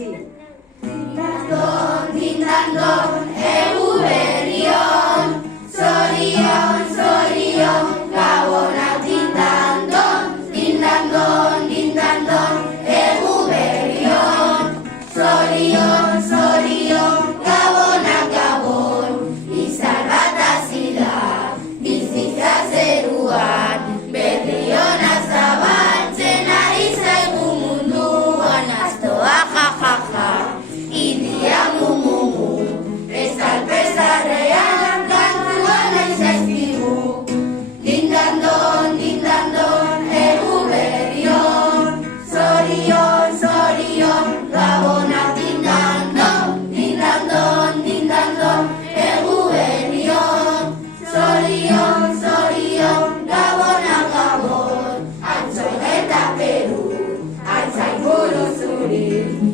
Dindandon, dindandon, egu berrion, zorion, zorion, gabonak dindandon, dindandon, dindandon, egu berrion, zorion, zorion, gabonak gabon, izar bat hasi da, bizitza zeruan, berriona zabaltzen ari zaigu munduan, astoa jajaja, idia mumumu, pesarrean kantuan nahi zaizkigu, dindandon, dindandon, egu berrion, zorion, zorion, gabonak dindandon, dindandon, dindandon, egu berrion, zorion, zorion, gabonak gabon, Antxon eta Peru, altzain buru zuri.